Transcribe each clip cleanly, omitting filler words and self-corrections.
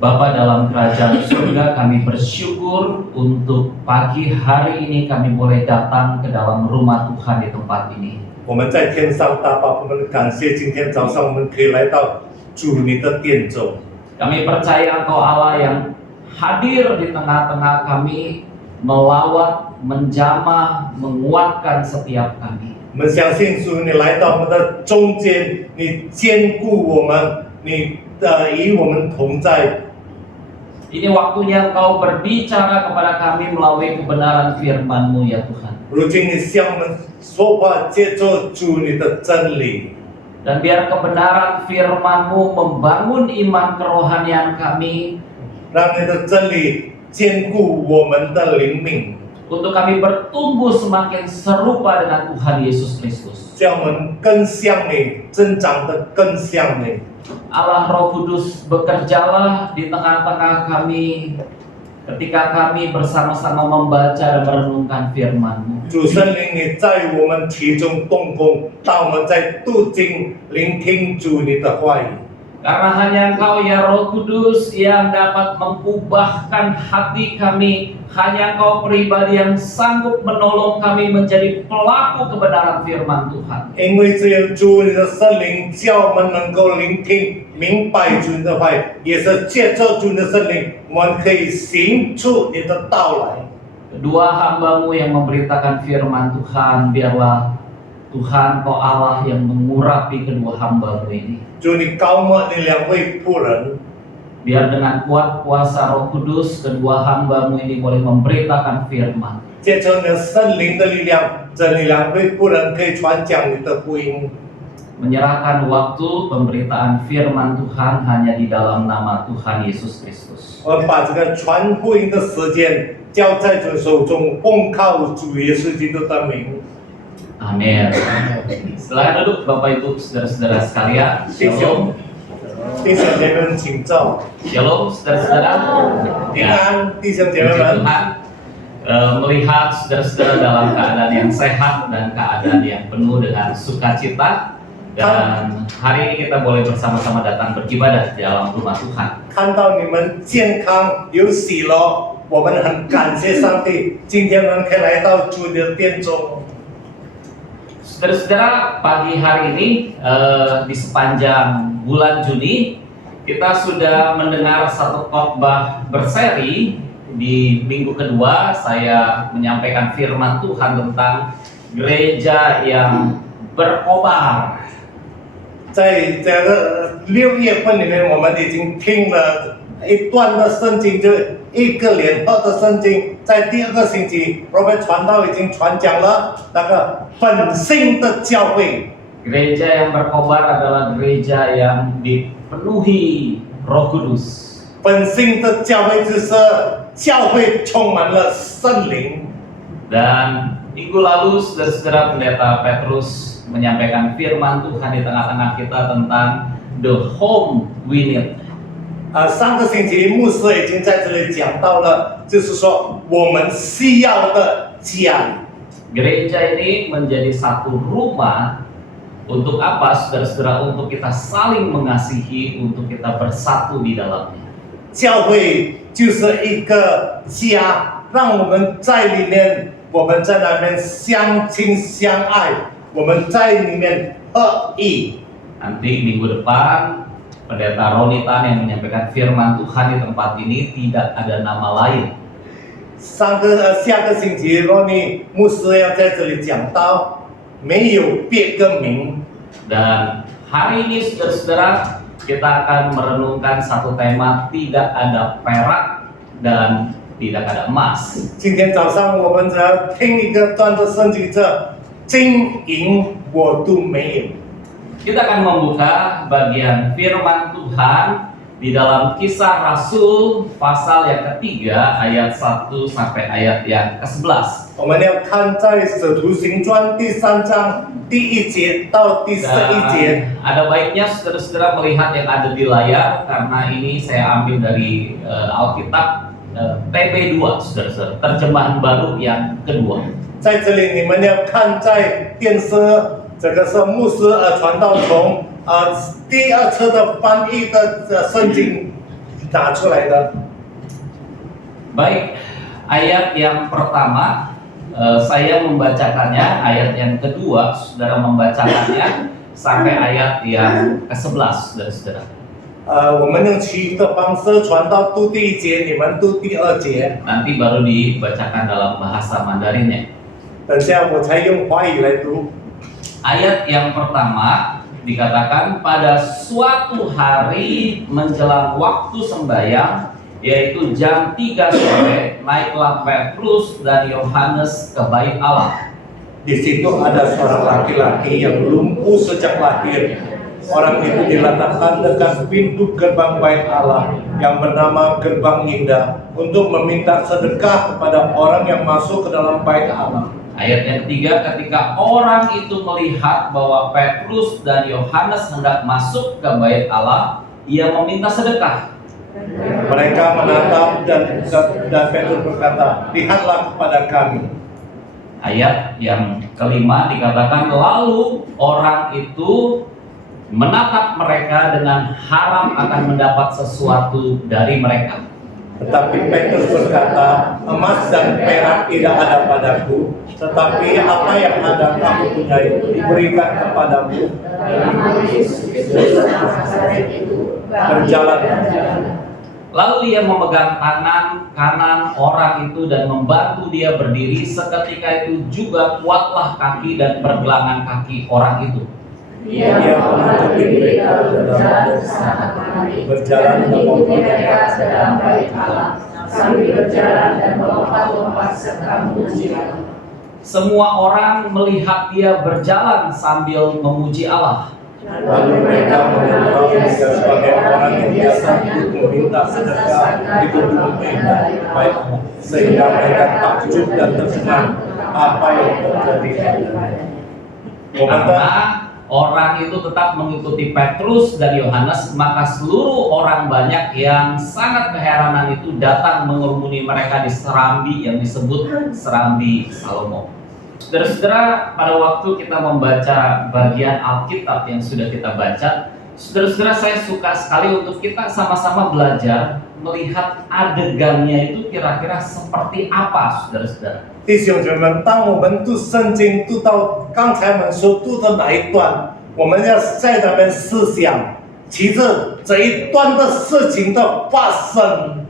Bapa dalam kerajaan surga, kami bersyukur untuk pagi hari ini kami boleh datang ke dalam rumah Tuhan di tempat ini. 我们在天上大爸，我们感谢今天早上我们可以来到主你的殿中。 Kami percaya Engkau Allah yang hadir di tengah-tengah kami, melawat, menjamah, menguatkan setiap kami. 我们相信主你来到我们的中间，你兼顾我们，你与我们同在。 Ini waktunya Engkau berbicara kepada kami melalui kebenaran firman-Mu ya Tuhan. 如今你向我们说话，借着主你的真理。 Dan biar kebenaran firman-Mu membangun iman kerohanian kami, 让你的真理兼顾我们的灵命， untuk kami bertumbuh semakin serupa dengan Tuhan Yesus Kristus. 叫我们更像你，增长的更像你。 Allah Roh Kudus, bekerjalah di tengah-tengah kami ketika kami bersama-sama membaca dan merenungkan firman-Mu. 主圣灵，你在我们其中动工，当我们在读经、聆听主你的话语。 Karena hanya Engkau ya Roh Kudus yang dapat mengubahkan hati kami. Hanya Engkau pribadi yang sanggup menolong kami menjadi pelaku kebenaran firman Tuhan. 因为只有主你的圣灵，叫我们能够聆听、明白主你的话语，也是借着主你的圣灵，我们可以行出你的道来。 Kedua hamba-Mu yang memberitakan firman Tuhan, biarlah Tuhan Kau Allah yang mengurapi kedua hamba-Mu ini. 主你高莫你两位仆人， Biar dengan kuat kuasa Roh Kudus, kedua hamba-Mu ini boleh memberitakan firman. 借着你的圣灵的力量，这你两位仆人可以传讲你的福音。 Menyerahkan waktu pemberitaan firman Tuhan hanya di dalam nama Tuhan Yesus Kristus. 我们把这个传福音的时间交在主手中，奉靠主耶稣基督的名。 Amin. Silakan duduk Bapak Ibu saudara-saudara sekalian. 弟兄 Shalom. 弟兄姐妹们，请坐。 Shalom saudara-saudara. 平安，弟兄姐妹 Puji 们。 Tuhan, melihat saudara-saudara dalam keadaan yang sehat dan keadaan yang penuh dengan sukacita. Dan hari ini kita boleh bersama-sama datang beribadah di dalam rumah Tuhan. 看到你们健康有喜乐，我们很感谢上帝。今天我们可以来到主的殿中。 Saudara-saudara, pagi hari ini di sepanjang bulan Juni kita sudah mendengar satu khotbah berseri. Di minggu kedua saya menyampaikan firman Tuhan tentang gereja yang berkobar. 在这个6月份里面，我们已经听了一段的圣经，就一个联合的圣经。在第2个星期，Robert 传道已经传讲了那个本性的教会。 Gereja yang berkobar adalah gereja yang dipenuhi Roh Kudus. 本性的教会就是教会充满了圣灵。 Dan minggu lalu saudara-saudara pendeta Petrus menyampaikan firman Tuhan di tengah-tengah kita tentang the home we need. 上个星期牧师已经在这里讲到了，就是说我们需要的家。 Gereja ini menjadi satu rumah untuk apa saudara-saudara? Untuk kita saling mengasihi, untuk kita bersatu di dalamnya. 教会就是一个家，让我们在里面，我们在那边相亲相爱，我们在里面合一。 Nanti minggu depan pendeta Roni Tan yang menyampaikan firman Tuhan di tempat ini tidak ada nama lain. 下个星期，若你牧师要在这里讲到，没有别个名。 Dan hari ini saudara-saudara kita akan merenungkan satu tema, tidak ada perak dan tidak ada emas. 今天早上我们只要听一个段的圣经，这金银我都没有。 Kita akan membuka bagian firman Tuhan di dalam Kisah Rasul pasal yang ketiga ayat 1 sampai ayat yang ke-11. 我们要看在《使徒行传》第3章第1节到第11节。 Ada baiknya saudara-saudara melihat yang ada di layar karena ini saya ambil dari Alkitab TB2 saudara-saudara, terjemahan baru yang kedua. 在这里你们要看在电视，这个是牧师传道从第2册的翻译的圣经。打出来的。 Baik, ayat yang pertama saya membacakannya, ayat yang kedua saudara membacakannya sampai ayat yang ke-11, saudara-saudara. 我们用其余的方式传到读第1节，你们读第2节。 Nanti baru dibacakan dalam bahasa Mandarinnya. 等下我才用华语来读。 Ayat yang pertama dikatakan pada suatu hari menjelang waktu sembahyang, yaitu jam 3 sore, naiklah Petrus dan Yohanes ke bait Allah. Di situ ada seorang laki-laki yang lumpuh sejak lahir. Orang itu diletakkan dekat pintu gerbang bait Allah yang bernama Gerbang Indah untuk meminta sedekah kepada orang yang masuk ke dalam bait Allah. Ayat yang ketiga, ketika orang itu melihat bahwa Petrus dan Yohanes hendak masuk ke bait Allah, ia meminta sedekah. Mereka menatap dan Petrus berkata, lihatlah kepada kami. Ayat yang kelima dikatakan, lalu orang itu menatap mereka dengan harap akan mendapat sesuatu dari mereka. Tetapi Petrus berkata, emas dan perak tidak ada padaku, tetapi apa yang ada kamu punyai diberikan kepadamu. Berjalan. Lalu ia memegang tangan kanan orang itu dan membantu dia berdiri. Seketika itu juga kuatlah kaki dan pergelangan kaki orang itu. Ia menutupi mereka dalam berjalan dalam bait Allah sambil berjalan dan melompat-lompat serta memuji Allah. Semua orang melihat dia berjalan sambil memuji Allah. Lalu mereka mengenal dia sebagai orang yang biasa meminta sedekah di gedung indah bait Allah, sehingga mereka takjub dan tercengang apa yang terjadi. Karena orang itu tetap mengikuti Petrus dan Yohanes, maka seluruh orang banyak yang sangat keheranan itu datang mengerumuni mereka di serambi yang disebut serambi Salomo. Saudara-saudara, pada waktu kita membaca bagian Alkitab yang sudah kita baca, saudara-saudara, saya suka sekali untuk kita sama-sama belajar melihat adegannya itu kira-kira seperti apa, saudara-saudara. 弟兄姐妹们，当我们读圣经读到刚才我们所读的哪一段，我们要在那边思想，其实这一段的事情的发生。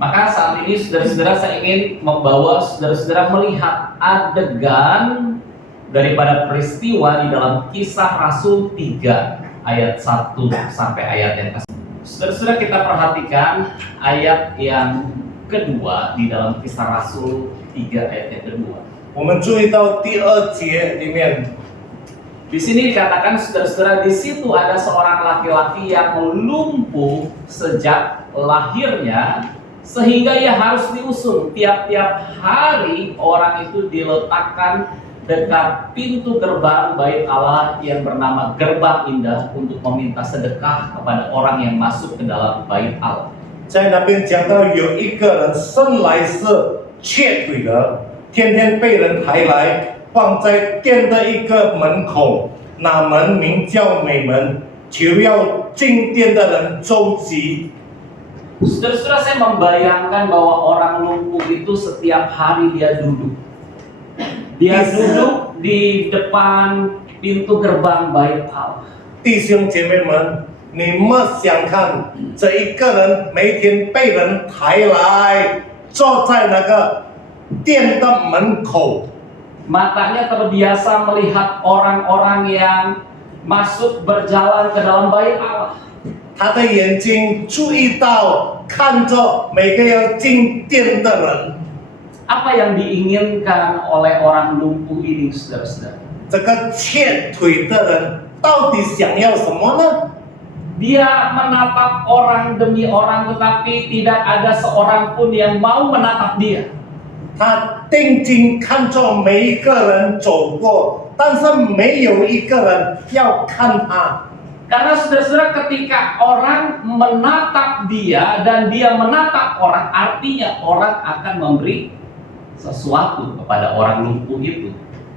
Maka saat ini saudara-saudara, saya ingin membawa saudara-saudara melihat adegan daripada peristiwa di dalam Kisah Rasul 3 ayat 1 sampai ayat yang ke-9. Saudara-saudara, kita perhatikan ayat yang kedua di dalam Kisah Rasul 3 ayat yang kedua. 我们注意到第2节里面， Di sini dikatakan, saudara-saudara, di situ ada seorang laki-laki yang lumpuh sejak lahirnya, sehingga ia harus diusung. Tiap-tiap hari orang itu diletakkan dekat pintu gerbang bait Allah yang bernama Gerbang Indah untuk meminta sedekah kepada orang yang masuk ke dalam bait Allah. 在那边讲到有一个人生来是瘸腿的，天天被人抬来放在殿的一个门口，那门名叫美门，求要进殿的人周集。 Saudara-saudara, saya membayangkan bahwa orang lumpuh itu setiap hari dia duduk. Dia duduk di depan pintu gerbang bait Allah. 弟兄姐妹们，你们想看这一个人每天被人抬来，坐在那个殿的门口， Matanya terbiasa melihat orang-orang yang masuk berjalan ke dalam bait Allah. 他的眼睛注意到看着每个要进殿的人。 Apa yang diinginkan oleh orang lumpuh ini, saudara-saudara? 这个瘸腿的人到底想要什么呢？ Dia menatap orang demi orang, tetapi tidak ada seorang pun yang mau menatap dia. 他定睛看着每一个人走过，但是没有一个人要看他。 Karena saudara-saudara, ketika orang menatap dia dan dia menatap orang, artinya orang akan memberi sesuatu kepada orang lumpuh itu.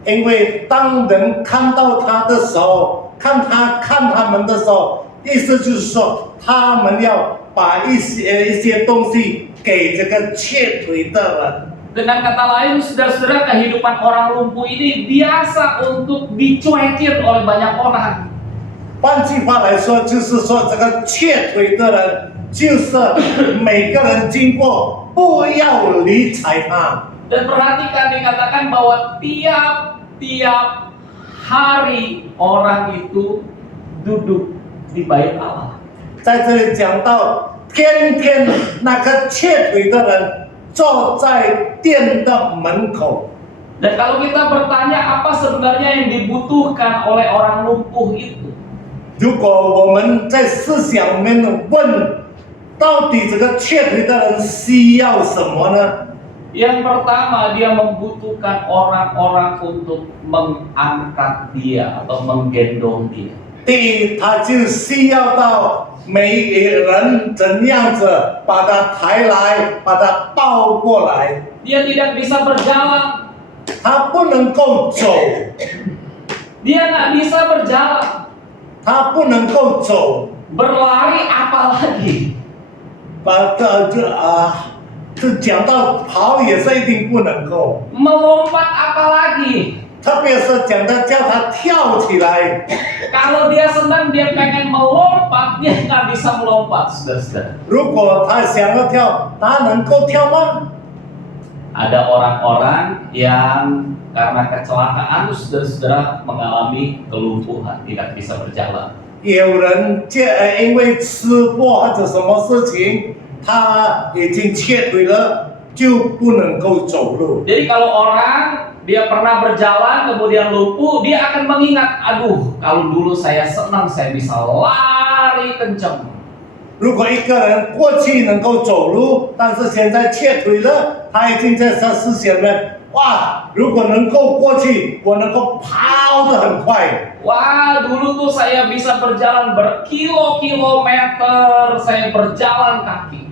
因为当人看到他的时候，看他们的时候，意思就是说他们要把一些东西给这个瘸腿的人。 Dengan kata lain, saudara-saudara, kehidupan orang lumpuh ini biasa untuk dicuekin oleh banyak orang. 换句话来说，就是说这个瘸腿的人，就是每个人经过不要理睬他。 Dan perhatikan dikatakan bahwa tiap-tiap hari orang itu duduk di bait Allah. 在这里讲到，天天那个瘸腿的人坐在店的门口。 Dan kalau kita bertanya apa sebenarnya yang dibutuhkan oleh orang lumpuh itu, 如果我们在思想里面问，到底这个瘸腿的人需要什么呢？ yang pertama dia membutuhkan orang-orang untuk mengangkat dia atau menggendong dia. 第一，他就需要到每一个人怎样子把他抬来，把他抱过来。 Dia tidak bisa berjalan, 他不能够走， dia nggak bisa berjalan, 他不能够走， berlari apalagi. 这讲到跑也是一定不能够， Melompat apalagi. 特别是讲到叫他跳起来。 Kalau dia senang, dia pengen melompat, dia nggak bisa melompat, saudara-saudara. 如果他想要跳，他能够跳吗？ Ada orang-orang yang karena kecelakaan, saudara-saudara, mengalami kelumpuhan, tidak bisa berjalan. 有人因为吃过或者什么事情，他已经瘸腿了，就不能够走路。 Jadi kalau orang dia pernah berjalan kemudian lumpuh, dia akan mengingat, aduh, kalau dulu saya senang saya bisa lari kencang. 如果一个人过去能够走路，但是现在瘸腿了，他已经在他思想里面，哇，如果能够过去，我能够跑得很快。 Wah, dulu tuh saya bisa berjalan berkilo-kilometer, saya berjalan kaki.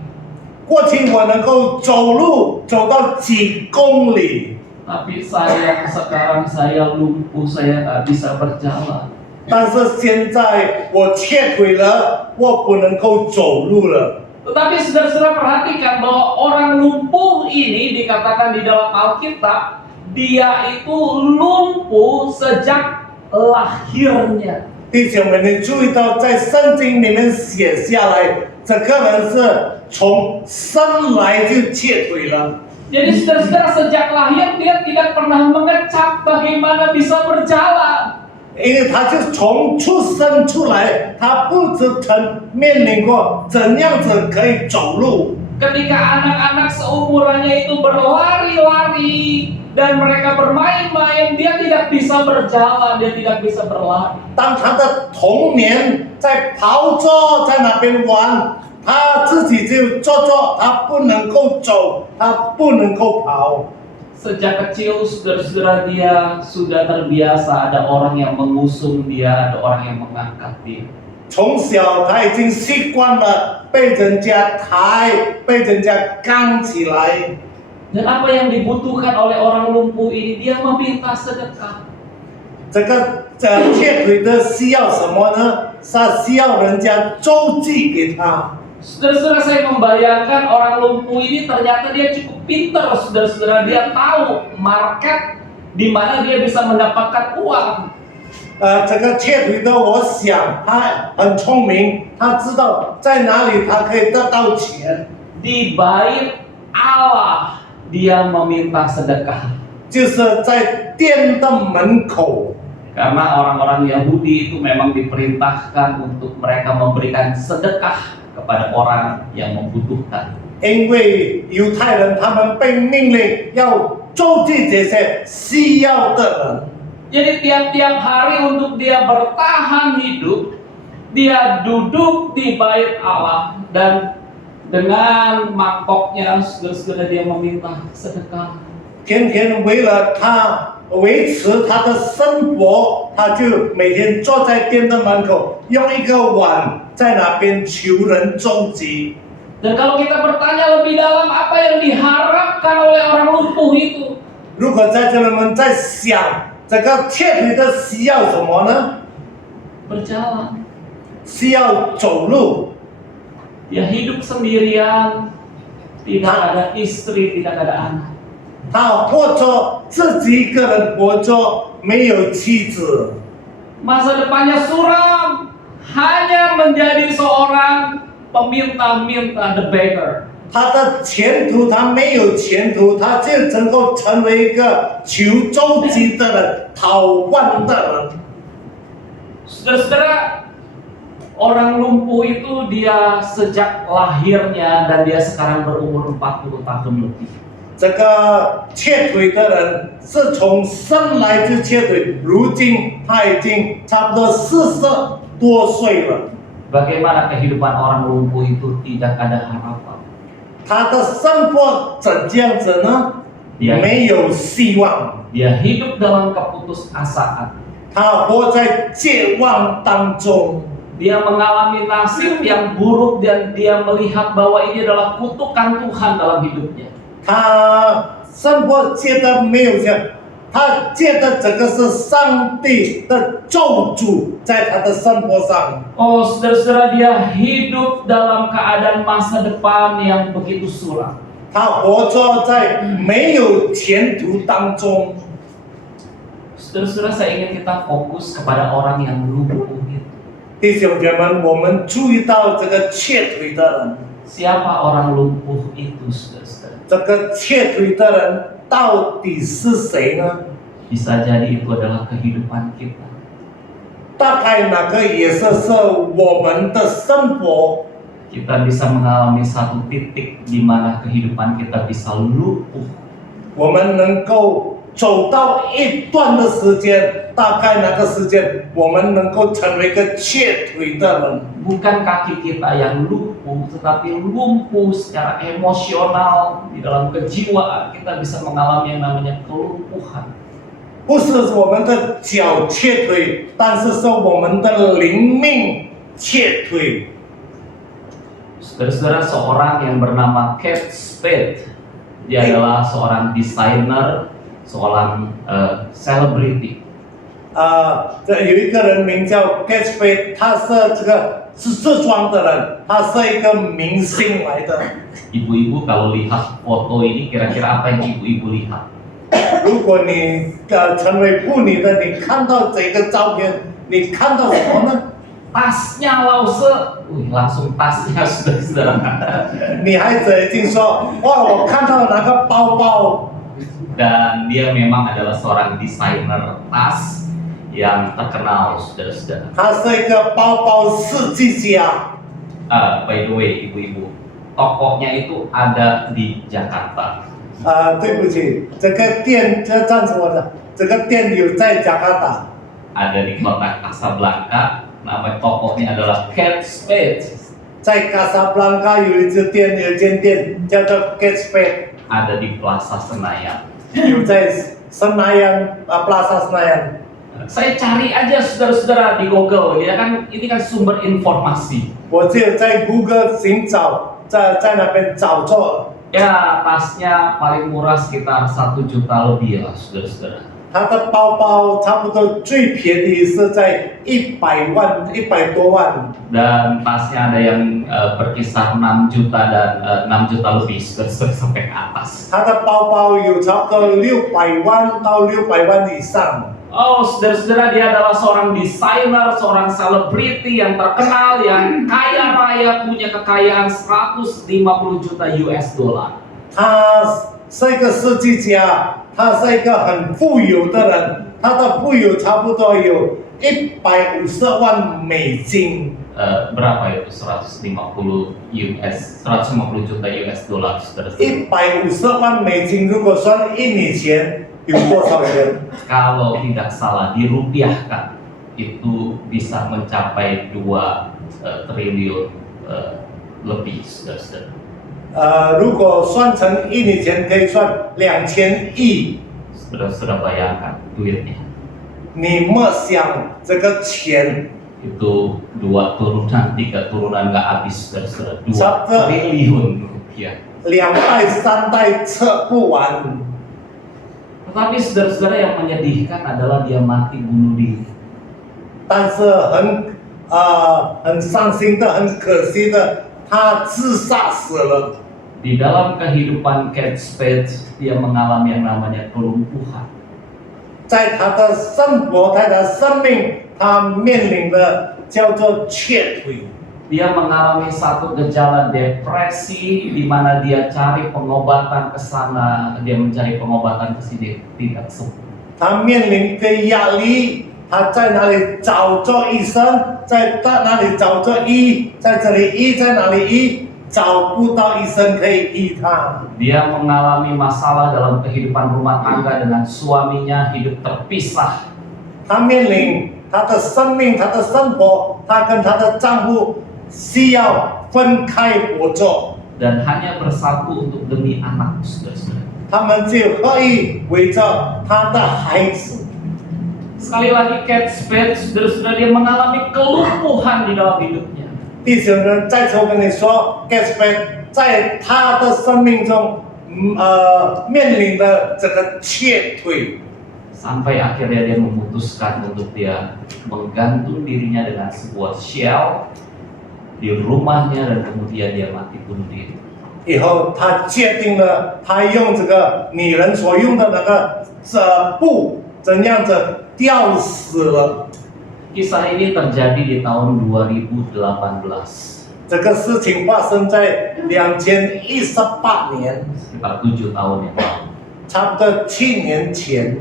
过去我能够走路走到几公里， Tapi sayang sekarang saya lumpuh, saya nggak bisa berjalan. 但是现在我瘸腿了，我不能够走路了。 Tetapi saudara-saudara perhatikan bahwa orang lumpuh ini dikatakan di dalam Alkitab, dia itu lumpuh sejak lahirnya. 弟兄们，你注意到在圣经里面写下来，这个人是从生来就瘸腿了。 Jadi saudara-saudara sejak lahir dia tidak pernah mengecap bagaimana bisa berjalan. 因为他就从出生出来，他不曾面临过怎样子可以走路。 Ketika anak-anak seumurannya itu berlari-lari dan mereka bermain-main, dia tidak bisa berjalan, dia tidak bisa berlari. 当他的童年在跑着，在那边玩，他自己就坐，他不能够走，他不能够跑。 Sejak kecil saudara-saudara dia sudah terbiasa ada orang yang mengusung dia, ada orang yang mengangkat dia. 从小他已经习惯了被人家抬，被人家扛起来。 Dan apa yang dibutuhkan oleh orang lumpuh ini, dia meminta sedekah. 这个瘸腿的需要什么呢？他需要人家周济给他。 Saudara-saudara, saya membayangkan orang lumpuh ini ternyata dia cukup pintar, saudara-saudara. Dia tahu market di mana dia bisa mendapatkan uang. 这个瘸腿的，我想他很聪明，他知道在哪里他可以得到钱， Di bait Allah dia meminta sedekah. 就是在店的门口。 Karena orang-orang Yahudi itu memang diperintahkan untuk mereka memberikan sedekah kepada orang yang membutuhkan. 因为犹太人他们被命令要周济这些需要的人。 Jadi tiap-tiap hari untuk dia bertahan hidup, dia duduk di bait Allah dan dengan mangkoknya saudara-saudara dia meminta sedekah. 天天为了他维持他的生活，他就每天坐在店的门口，用一个碗在那边求人周济。 Dan kalau kita bertanya lebih dalam, apa yang diharapkan oleh orang lumpuh itu? 如果在这里我们在想这个瘸腿的需要什么呢？ Berjalan. 需要走路。Dia hidup sendirian, tidak ada istri, tidak ada anak. 他活着自己一个人活着，没有妻子， Masa depannya suram, hanya menjadi seorang peminta-minta, the beggar. 他的前途他没有前途，他就能够成为一个求周济的人、讨饭的人。 Saudara-saudara, orang lumpuh itu dia sejak lahirnya dan dia sekarang berumur 40 tahun lebih. 这个瘸腿的人是从生来就瘸腿，如今他已经差不多40多岁了。 Bagaimana kehidupan orang lumpuh itu tidak ada harapan? 他的生活怎样子呢？ Ya. 没有希望， Dia hidup dalam keputusasaan. 他活在绝望当中。 Dia mengalami nasib yang buruk dan dia melihat bahwa ini adalah kutukan Tuhan dalam hidupnya. 他生活觉得没有这样，他觉得这个是上帝的咒诅在他的生活上。 Oh, saudara-saudara, dia hidup dalam keadaan masa depan yang begitu suram. 他活着在没有前途当中。 Saudara-saudara, saya ingin kita fokus kepada orang yang lumpuh itu. 弟兄姐妹们，我们注意到这个瘸腿的人， Siapa orang lumpuh itu, saudara-saudara? 这个瘸腿的人到底是谁呢？ Bisa jadi itu adalah kehidupan kita. 大概那个也是我们的生活。 Kita bisa mengalami satu titik di mana kehidupan kita bisa lumpuh. 我们能够走到一段的时间，大概那个时间，我们能够成为一个瘸腿的人。 Bukan kaki kita yang lumpuh, tetapi lumpuh secara emosional di dalam kejiwaan. Kita bisa mengalami yang namanya kelumpuhan. 不是我们的脚瘸腿，但是是我们的灵命瘸腿。 Saudara-saudara, seorang yang bernama Kate Spade, dia adalah seorang desainer, seorang selebriti. 这有一个人名叫 Gatsby， 他是这个制装的人，他是一个明星来的。 Ibu-ibu kalau lihat foto ini, kira-kira apa yang ibu-ibu lihat? 如果你成为妇女的，你看到这个照片，你看到什么呢？ Tasnya Lause, langsung tasnya saudara-saudara. 女孩子已经说，哇，我看到那个包包。 Dan dia memang adalah seorang desainer tas yang terkenal, saudara-saudara. 他是一个包包设计家。 By the way, ibu-ibu, tokonya itu ada di Jakarta. 对不起，这个店这站什么的？这个店有在加拿大。 Ada di kota Casablanca. Nama tokonya adalah Kate Spade. 在卡萨布兰卡有一间店叫做 Gatsby， Ada di Plaza Senayan. 有在Senayan Plaza Senayan。 Saya cari aja saudara-saudara di Google, ya kan ini kan sumber informasi. 我就在 Google 寻找，在那边找着。 Ya, tasnya paling murah sekitar 1 juta lebih lah, saudara-saudara. 他的包包差不多最便宜是在100万，100多万。 Dan tasnya ada yang berkisar 6 juta dan 6 juta lebih, saudara-saudara, sampai ke atas. 他的包包有差不多600万到600万以上。 Oh, saudara-saudara, dia adalah seorang desainer, seorang selebriti yang terkenal, yang kaya raya, punya kekayaan 150 juta US dollar. 他是一个设计家，他是一个很富有的人，他的富有差不多有150万美金。 Berapa itu? 150 juta US dollar, saudara-saudara. 150万美金，如果算1年前有多少钱？ Kalau tidak salah dirupiahkan, itu bisa mencapai 2 triliun lebih, saudara-saudara. 如果算成1年前，可以算2000亿。 Saudara-saudara bayangkan duitnya. 你莫想这个钱， Itu 2 turunan, 3 turunan nggak habis, saudara-saudara. 2 Satu. triliun rupiah. 2代3代测不完。 Tetapi saudara-saudara, yang menyedihkan adalah dia mati bunuh diri. 但是很伤心的、很可惜的，他自杀死了。 Di dalam kehidupan Kate Spade, dia mengalami yang namanya kelumpuhan. 在他的生活，在他生命，他面临的叫做瘸腿。 Dia mengalami satu gejala depresi di mana dia cari pengobatan ke sana, dia mencari pengobatan ke sini, tidak sembuh. 他面临一个压力，他在哪里找着医生，在哪里找着医，在这里医，在哪里医，找不到医生可以医他。 Dia mengalami masalah dalam kehidupan rumah tangga dengan suaminya, hidup terpisah. 他面临他的生命，他的生活，他跟他的丈夫需要分开合作， Dan hanya bersatu untuk demi anak, saudara-saudara. 他们就可以围着他的孩子。 Sekali lagi Kate Spade, saudara-saudara, dia mengalami kelumpuhan di dalam hidupnya. 弟兄们，再次我跟你说 g a s p e 在他的生命中，面临的这个瘸腿， Sampai akhirnya dia memutuskan untuk dia menggantung dirinya dengan sebuah shell di rumahnya dan kemudian dia mati bunuh diri. 以后他决定了，他用这个女人所用的那个布，怎样子吊死了。 Kisah ini terjadi di tahun 2018. 这个事情发生在2018年， Sekitar 7 tahun yang lalu. 差不多7年前。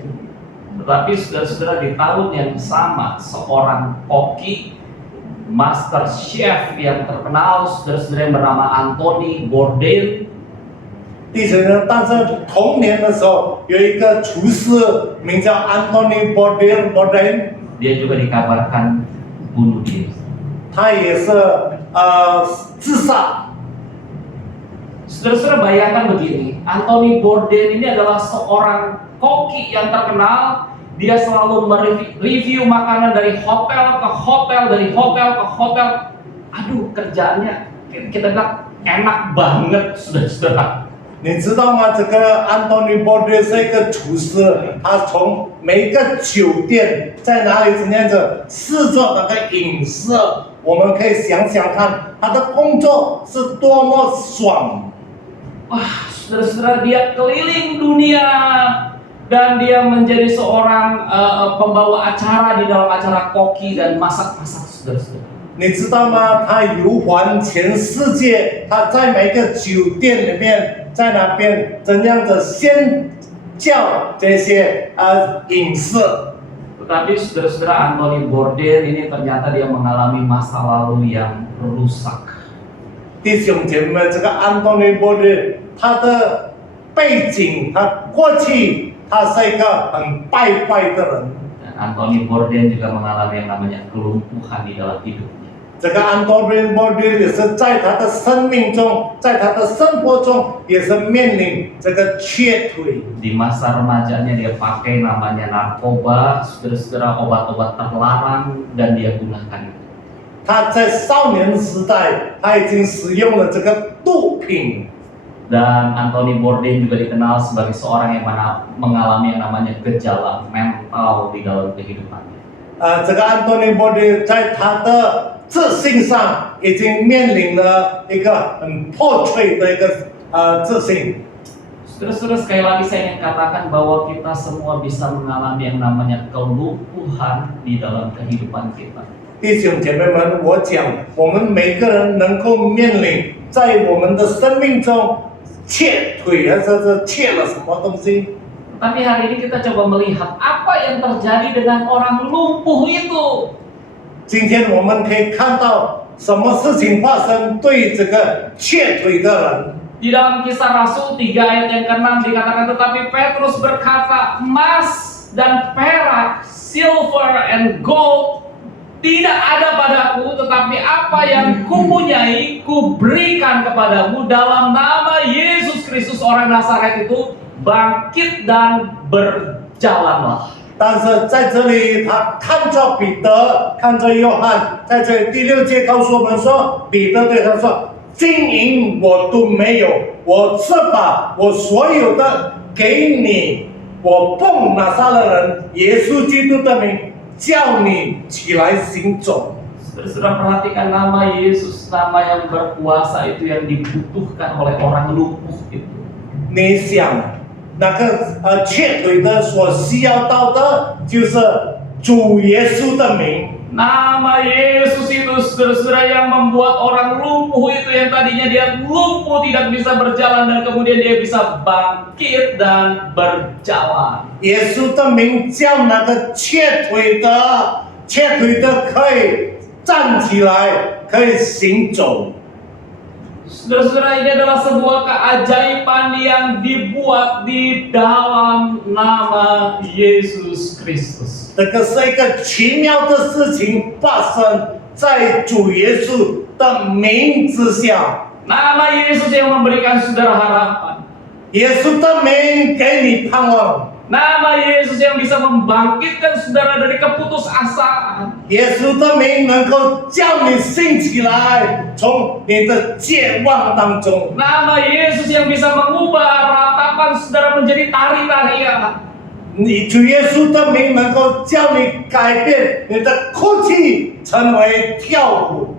Tetapi saudara-saudara, di tahun yang sama, seorang koki master chef yang terkenal, saudara-saudara, yang bernama Anthony Bourdain, 弟兄们，但是同年的时候，有一个厨师名叫 Anthony Bourdain， dia juga dikabarkan bunuh diri. 他也是自杀。 Saudara-saudara, bayangkan begini, Anthony Bourdain ini adalah seorang koki yang terkenal. Dia selalu mereview makanan dari hotel ke hotel, dari hotel ke hotel. Aduh, kerjaannya kita bilang enak banget, saudara-saudara. 你知道吗？这个 Anthony Bourdain 是一个厨师，他从每一个酒店在哪里怎样子试做那个饮食，我们可以想想看，他的工作是多么爽。 Wah, saudara-saudara, dia keliling dunia dan dia menjadi seorang pembawa acara di dalam acara koki dan masak-masak, saudara-saudara. 你知道吗？他游环全世界，他在每个酒店里面，在那边怎样子先教这些饮食。 Tetapi saudara-saudara, Anthony Bourdain ini ternyata dia mengalami masa lalu yang rusak. 弟兄姐妹们，这个 Anthony Bourdain 他的背景，他过去他是一个很败坏的人。 Dan Anthony Bourdain juga mengalami yang namanya kelumpuhan di dalam hidupnya. 这个 Anthony Bourdain 也是在他的生命中，在他的生活中，也是面临这个瘸腿。 Di masa remajanya dia pakai namanya narkoba, saudara-saudara, obat-obat terlarang, dan dia gunakan itu. 他在少年时代，他已经使用了这个毒品。 Dan Anthony Bourdain juga dikenal sebagai seorang yang mengalami yang namanya gejala mental di dalam kehidupannya. 这个 Anthony Bourdain 在他的自信上已经面临了一个很破碎的一个自信。 Saudara-saudara, sekali lagi saya ingin katakan bahwa kita semua bisa mengalami yang namanya kelumpuhan di dalam kehidupan kita. 弟兄姐妹们，我讲，我们每个人能够面临在我们的生命中瘸腿，还是缺了什么东西？ Tapi hari ini kita coba melihat apa yang terjadi dengan orang lumpuh itu. 今天我们可以看到什么事情发生对这个瘸腿的人。 Di dalam Kisah Rasul 3 ayat yang ke-6 dikatakan, tetapi Petrus berkata, emas dan perak, silver and gold tidak ada padaku, tetapi apa yang kupunyai kuberikan kepadamu. Dalam nama Yesus Kristus orang Nazaret itu, bangkit dan berjalanlah. 但是在这里，他看着彼得，看着约翰，在这里第6节告诉我们说，彼得对他说：“金银我都没有，我是把我所有的给你，我奉拿撒勒人耶稣基督的名，叫你起来行走。” Saudara perhatikan nama Yesus, nama yang berkuasa itu yang dibutuhkan oleh orang lumpuh itu. 你想，那个瘸腿的所需要到的，就是主耶稣的名。 Nama Yesus itu saudara-saudara yang membuat orang lumpuh itu yang tadinya dia lumpuh tidak bisa berjalan dan kemudian dia bisa bangkit dan berjalan. 耶稣的名叫那个瘸腿的可以站起来，可以行走。 Saudara-saudara, ini adalah sebuah keajaiban yang dibuat di dalam nama Yesus Kristus. 这个是一个奇妙的事情发生在主耶稣的名之下。 Nama Yesus yang memberikan saudara harapan. 耶稣的名给你盼望， Nama Yesus yang bisa membangkitkan saudara dari keputusasaan. 耶稣的名能够叫你兴起来，从你的绝望当中。 Nama Yesus yang bisa mengubah ratapan saudara menjadi tari-tarian. 你主耶稣的名能够叫你改变你的哭泣成为跳舞。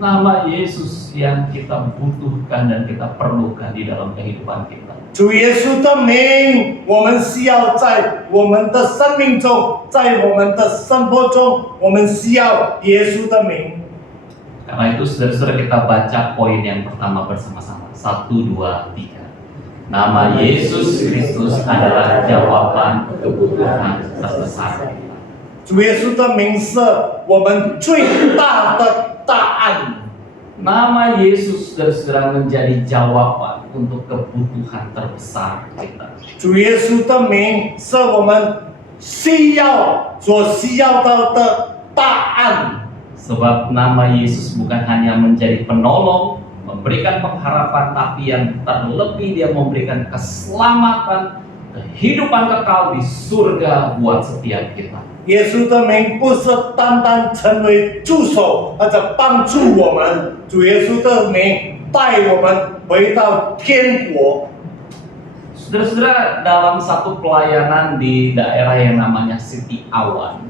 Nama Yesus yang kita butuhkan dan kita perlukan di dalam kehidupan kita. 主耶稣的名，我们需要在我们的生命中，在我们的生活中，我们需要耶稣的名。 Karena itu saudara-saudara kita baca poin yang pertama bersama-sama. 1, 2, 3. Nama Yesus Kristus adalah jawaban kebutuhan terbesar. 主耶稣的名是我们最大的答案。 Nama Yesus saudara-saudara menjadi jawaban untuk kebutuhan terbesar kita. 主耶稣的名是我们所需要到的答案。 Sebab nama Yesus bukan hanya menjadi penolong, memberikan pengharapan, tapi yang terlebih dia memberikan keselamatan, kehidupan kekal di surga buat setiap kita. 耶稣的名不是单单成为助手或者帮助我们，主耶稣的名带我们回到天国。 Saudara-saudara, dalam satu pelayanan di daerah yang namanya Siti Awan,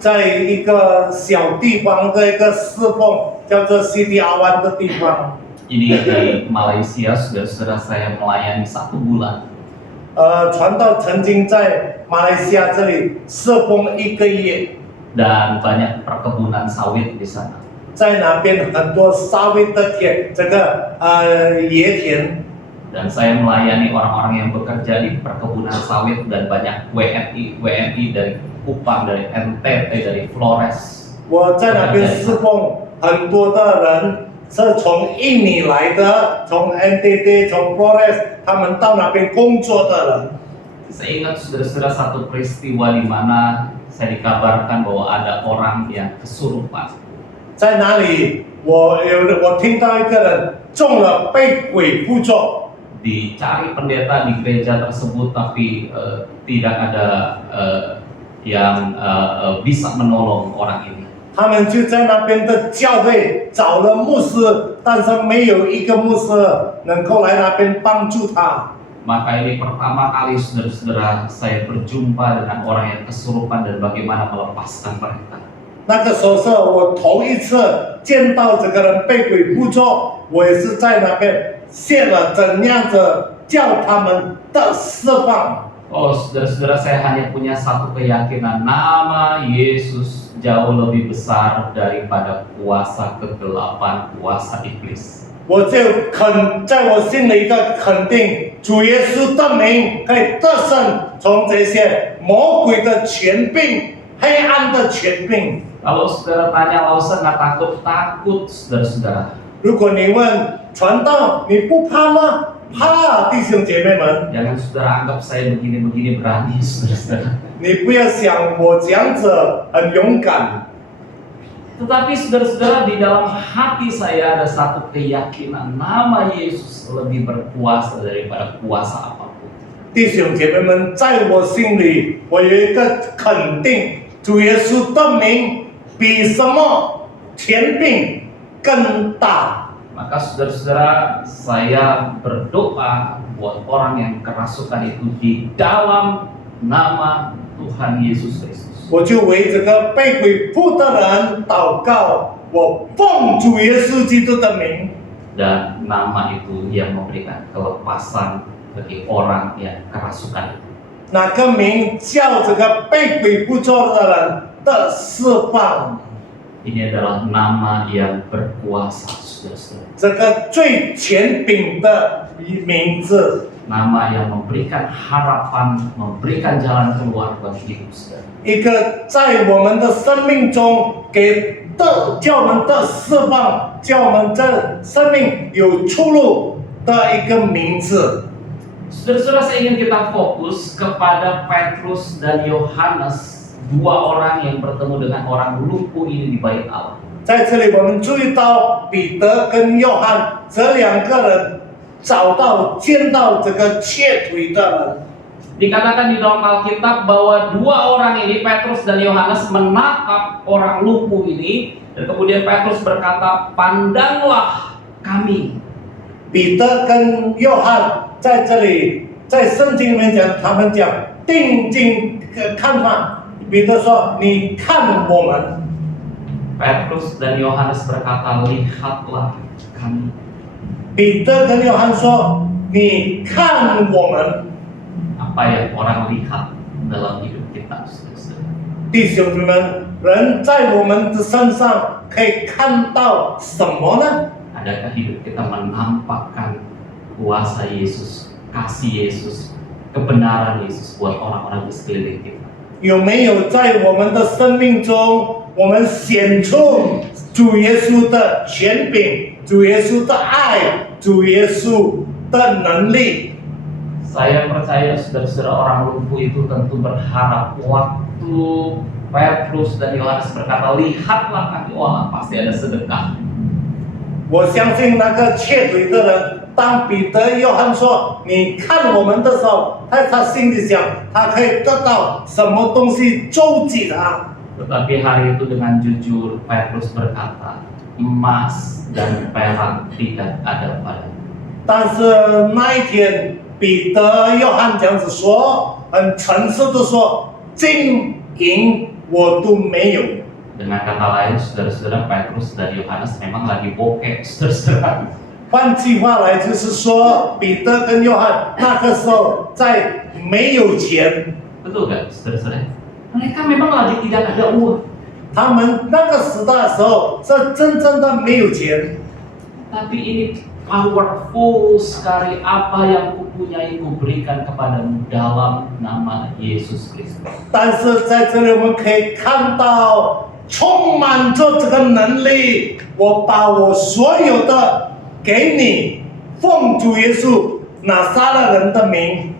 在一个小地方的一个侍奉叫做西迪阿湾的地方， ini di Malaysia, saudara-saudara saya melayani 1 bulan. 传道曾经在马来西亚这里侍奉1个月， Dan banyak perkebunan sawit di sana. 在那边很多沙威的田，这个野田。 Dan saya melayani orang-orang yang bekerja di perkebunan sawit dan banyak WNI dari Kupang, dari NTT, dari Flores. 我在那边侍奉很多的人是从印尼来的，从 NTT， 从 Flores， 他们到那边工作的人。 Saya ingat saudara-saudara satu peristiwa di mana saya dikabarkan bahwa ada orang yang kesurupan. 在哪里？我听到一个人中了被鬼附着。 Dicari pendeta di gereja tersebut, tapi tidak ada yang bisa menolong orang ini. 他们就在那边的教会找了牧师，但是没有一个牧师能够来那边帮助他。 Maka ini pertama kali saudara-saudara saya berjumpa dengan orang yang kesurupan dan bagaimana melepaskan mereka. 那个时候是我头一次见到这个人被鬼附着，我也是在那边写了怎样子叫他们的释放。 Oh, saudara-saudara, saya hanya punya satu keyakinan, nama Yesus jauh lebih besar daripada kuasa kegelapan, kuasa iblis. 我就在我心里一个肯定，主耶稣的名可以得胜从这些魔鬼的权柄、黑暗的权柄。 Kalau saudara tanya Lawson nggak takut, saudara-saudara. 如果你问传道，你不怕吗？怕，弟兄姐妹们， Jangan saudara anggap saya begini-begini berani, saudara-saudara. 你不要想我这样子很勇敢。 Tetapi saudara-saudara, di dalam hati saya ada satu keyakinan, nama Yesus lebih berkuasa daripada kuasa apapun. 弟兄姐妹们，在我心里，我有一个肯定，主耶稣的名比什么权柄更大。 Maka saudara-saudara, saya berdoa buat orang yang kerasukan itu di dalam nama Tuhan Yesus Kristus. 我就为这个被鬼附的人祷告，我奉主耶稣基督的名， dan nama itu yang memberikan kelepasan bagi orang yang kerasukan itu. 哪个名叫这个被鬼附着的人的释放？ Ini adalah nama yang berkuasa, saudara-saudara. 这个最权柄的名字， Nama yang memberikan harapan, memberikan jalan keluar bagi hidup saudara. 一个在我们的生命中给叫我们的释放，叫我们这生命有出路的一个名字。 Saudara-saudara, saya ingin kita fokus kepada Petrus dan Yohanes, dua orang yang bertemu dengan orang lumpuh ini di bait Allah. 在这里，我们注意到彼得跟约翰这两个人见到这个瘸腿的人。 Dikatakan di dalam Alkitab bahwa dua orang ini, Petrus dan Yohanes, menatap orang lumpuh ini, dan kemudian Petrus berkata, "Pandanglah kami." 彼得跟约翰在这里，在圣经里面讲，他们讲定睛看他。彼得说：“你看我们。” Petrus dan Yohanes berkata, "Lihatlah kami." 彼得跟约翰说：“你看我们。” Apa yang orang lihat dalam hidup kita, saudara-saudara? 弟兄姊妹们，人在我们的身上可以看到什么呢？ Adakah hidup kita menampakkan kuasa Yesus, kasih Yesus, kebenaran Yesus buat orang-orang di sekeliling kita? 有没有在我们的生命中，我们显出主耶稣的权柄、主耶稣的爱、主耶稣的能力？ Saya percaya saudara-saudara, orang lumpuh itu tentu berharap waktu Petrus dan Yohanes berkata, "Lihatlah kami," wah pasti ada sedekah. 我相信那个瘸腿的人，当彼得、约翰说“你看我们”的时候，在他心里想，他可以得到什么东西周济他。 Tetapi hari itu dengan jujur Petrus berkata, "Emas dan perak tidak ada padamu." 但是那一天，彼得、约翰这样子说，很诚实的说：“金银我都没有。” Dengan kata lain, saudara-saudara, Petrus dan Yohanes memang lagi bokeh, saudara-saudara. 换句话来就是说，彼得跟约翰那个时候在没有钱， Betul gak, saudara-saudara? Mereka memang lagi tidak ada uang. 他们那个时代的时候是真正的没有钱。 Tapi ini powerful sekali, apa yang kupunyai kuberikan kepadamu dalam nama Yesus Kristus. 但是在这里我们可以看到，充满着这个能力，我把我所有的给你，奉主耶稣拿撒勒人的名，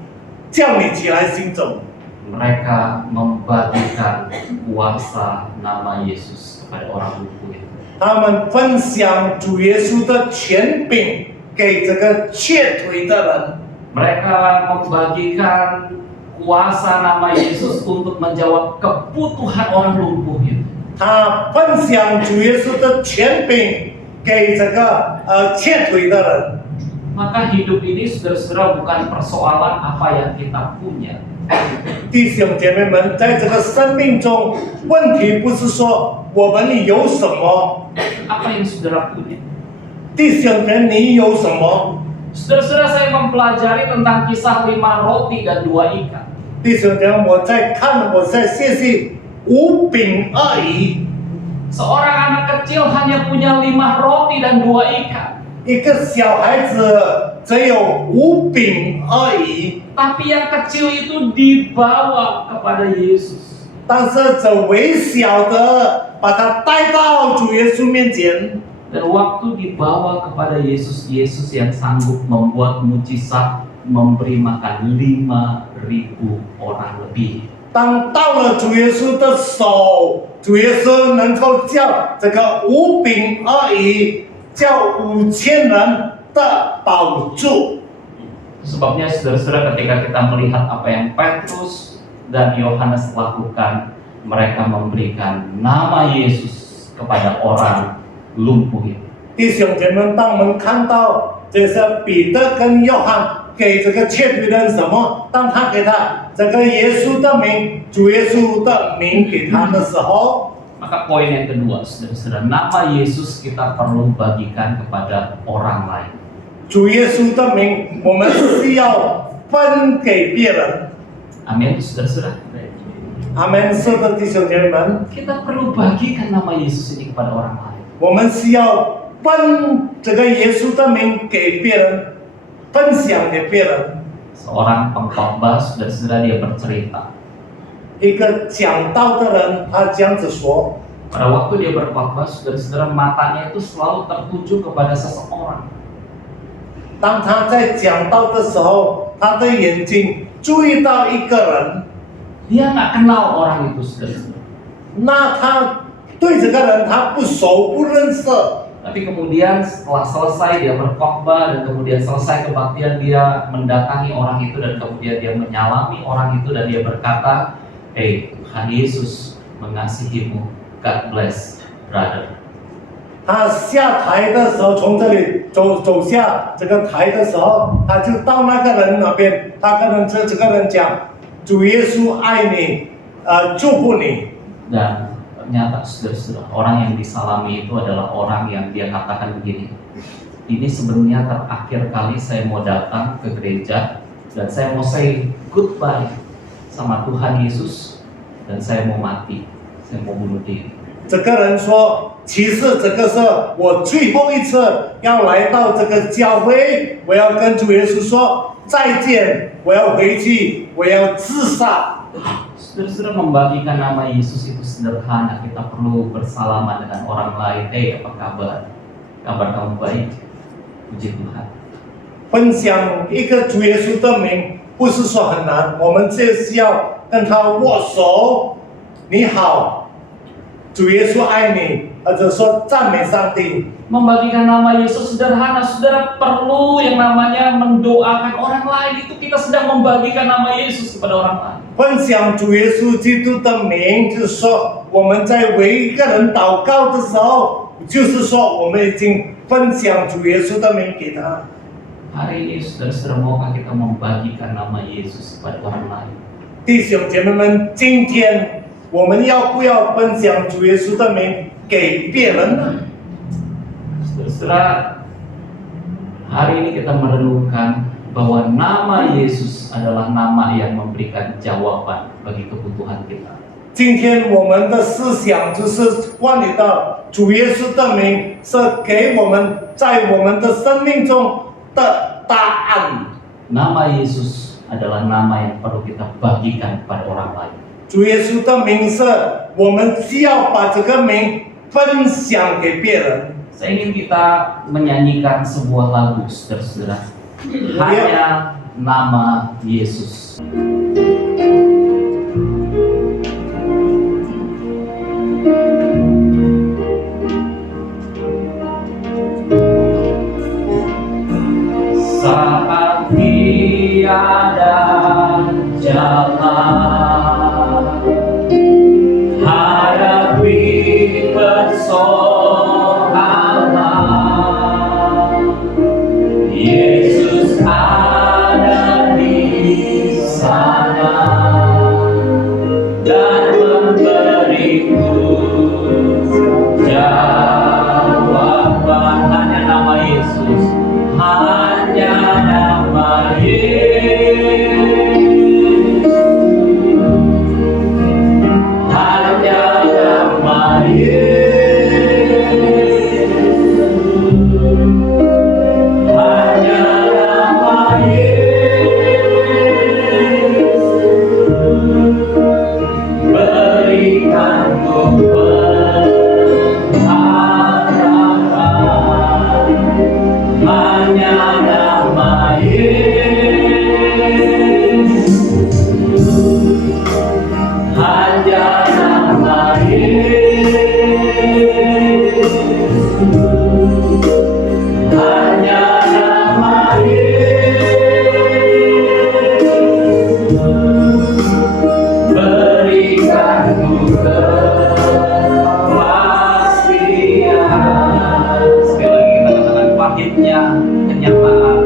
叫你起来行走。 Mereka membagikan kuasa nama Yesus kepada orang lumpuh itu. 他们分享主耶稣的权柄给这个瘸腿的人。 Mereka membagikan kuasa nama Yesus untuk menjawab kebutuhan orang lumpuh itu. 他分享主耶稣的权柄给这个瘸腿的人。 Maka hidup ini, saudara-saudara, bukan persoalan apa yang kita punya. 弟兄姐妹们，在这个生命中，问题不是说我们有什么， Apa yang saudara punya? 弟兄们你有什么？ Saudara-saudara, saya mempelajari tentang kisah 5 roti dan 2 ikan. 弟兄姐妹，我在看，我在学习5饼2鱼， Seorang anak kecil hanya punya 5 roti dan 2 ikan. 一个小孩子只有5饼2鱼， Tapi yang kecil itu dibawa kepada Yesus. 但是这微小的把他带到主耶稣面前。 Dan waktu dibawa kepada Yesus, Yesus yang sanggup membuat mujizat, memberi makan 5.000 orang lebih. 当到了主耶稣的手，主耶稣能够叫这个5饼2鱼，叫5000人的保住。 Sebabnya saudara-saudara, ketika kita melihat apa yang Petrus dan Yohanes lakukan, mereka memberikan nama Yesus kepada orang lumpuh itu. 弟兄姐妹，当我们看到这是彼得跟约翰给这个瘸腿人什么？当他给他这个耶稣的名、主耶稣的名给他的时候， Maka poin yang kedua, saudara-saudara, nama Yesus kita perlu bagikan kepada orang lain. 主耶稣的名，我们是要分给别人。 Amin, saudara-saudara. 阿门，是的，弟兄姐妹们， Kita perlu bagikan nama Yesus ini kepada orang lain. 我们是要分这个耶稣的名给别人，分享给别人。 Seorang pengkhotbah, saudara-saudara, dia bercerita. 一个讲道的人，他这样子说： Pada waktu dia berkhotbah, saudara-saudara, matanya itu selalu tertuju kepada seseorang. 当他在讲道的时候，他的眼睛注意到一个人， Dia nggak kenal orang itu, saudara-saudara. 那他对这个人他不熟不认识， Tapi kemudian setelah selesai dia berkhotbah dan kemudian selesai kebaktian, dia mendatangi orang itu dan kemudian dia menyalami orang itu dan dia berkata, "Hey, Tuhan Yesus mengasihimu. God bless, brother." 他下台的时候，从这里走下这个台的时候，他就到那个人那边，他跟这个人讲：“主耶稣爱你，祝福你。” Dan ternyata saudara-saudara, orang yang disalami itu adalah orang yang dia katakan begini, "Ini sebenarnya terakhir kali saya mau datang ke gereja dan saya mau say goodbye sama Tuhan Yesus dan saya mau mati, saya mau bunuh diri." 这个人说：“其实这个是我最后一次要来到这个教会，我要跟主耶稣说再见，我要回去，我要自杀。” Saudara-saudara, membagikan nama Yesus itu sederhana. Kita perlu bersalaman dengan orang lain. Hey, apa kabar? Kabar kamu baik? Puji Tuhan. 分享一个主耶稣的名，不是说很难，我们就是要跟他握手，你好，主耶稣爱你，或者说赞美上帝。 Membagikan nama Yesus sederhana. Saudara perlu yang namanya mendoakan orang lain. Itu kita sedang membagikan nama Yesus kepada orang lain. 分享主耶稣基督的名，就是说我们在为一个人祷告的时候，就是说我们已经分享主耶稣的名给他。 Hari ini saudara-saudara, maukah kita membagikan nama Yesus kepada orang lain? 弟兄姐妹们，今天我们要不要分享主耶稣的名给别人呢？ Saudara, hari ini kita merenungkan bahwa nama Yesus adalah nama yang memberikan jawaban bagi kebutuhan kita. 今天我们的思想就是关于到主耶稣的名是给我们在我们的生命中的答案。 Nama Yesus adalah nama yang perlu kita bagikan kepada orang lain. 主耶稣的名是我们需要把这个名分享给别人。 Saya ingin kita menyanyikan sebuah lagu, saudara-saudara. Hanya nama Yesus. Saat tiada jalan, hadapi persoalan, Yesus ada di sana dan memberiku jawaban. Hanya nama Yesus, hanya nama Yesus, hanya nama Yesus, hanya nama Yesus, berikanku pengharapan. Hanya nama Yesus, hanya nama Yesus, hanya nama Yesus, berikanku kepastian. Sekali lagi kita katakan pahitnya kenyataan.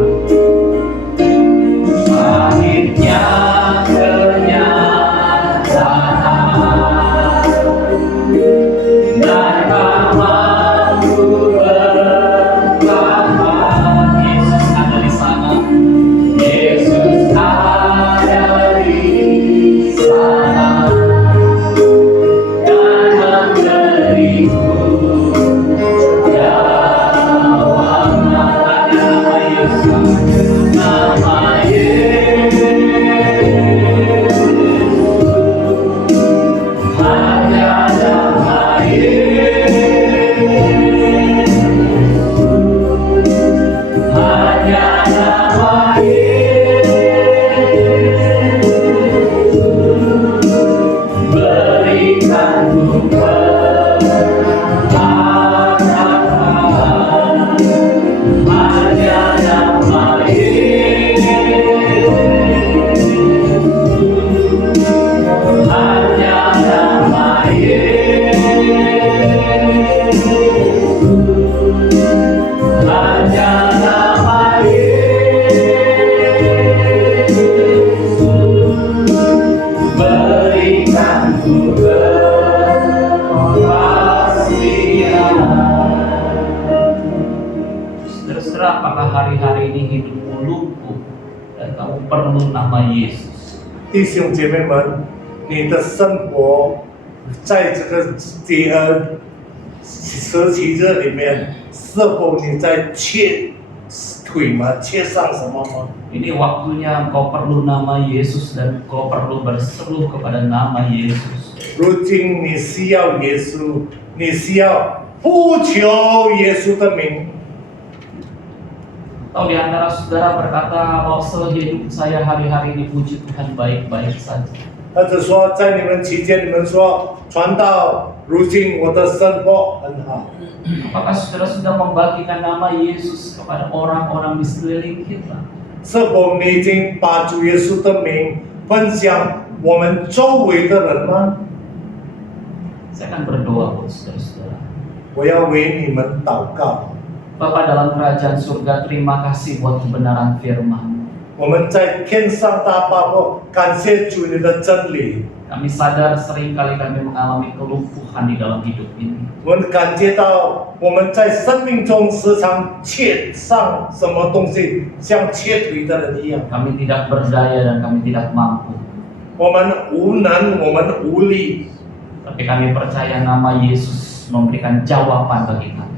perlu nama Yesus. 弟兄姐妹们，你的生活在这个时期这里面，是否你在切腿吗？切上什么吗？ Ini waktunya engkau perlu nama Yesus dan engkau perlu berseru kepada nama Yesus. 如今你需要耶稣，你需要呼求耶稣的名。 Atau di antara saudara berkata, kalau sehidup saya hari-hari ini puji Tuhan baik-baik saja. 或者说，在你们期间，你们说传道，如今我的生活很好。 Apakah saudara sudah membagikan nama Yesus kepada orang-orang di sekeliling kita? 是否你已经把主耶稣的名分享我们周围的人吗？ Saya akan berdoa buat saudara-saudara. 我要为你们祷告。 Bapa dalam kerajaan surga, terima kasih buat kebenaran firman. 我们在天上大报过，感谢主你的真理。 Kami sadar seringkali kami mengalami kelumpuhan di dalam hidup ini. 我们感觉到我们在生命中时常切上什么东西，像切腿的人一样。 Kami tidak berdaya dan kami tidak mampu. 我们无能，我们无力， Tapi kami percaya nama Yesus memberikan jawaban bagi kami.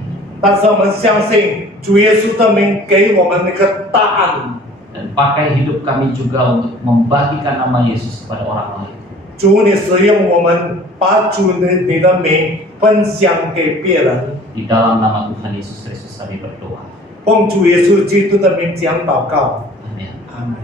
但是我们相信主耶稣的名给我们那个答案。 Dan pakai hidup kami juga untuk membagikan nama Yesus kepada orang lain. 主，你使用我们把主你的名分享给别人。 Di dalam nama Tuhan Yesus Kristus kami berdoa. 奉主耶稣基督的名讲祷告， Amin. 阿门。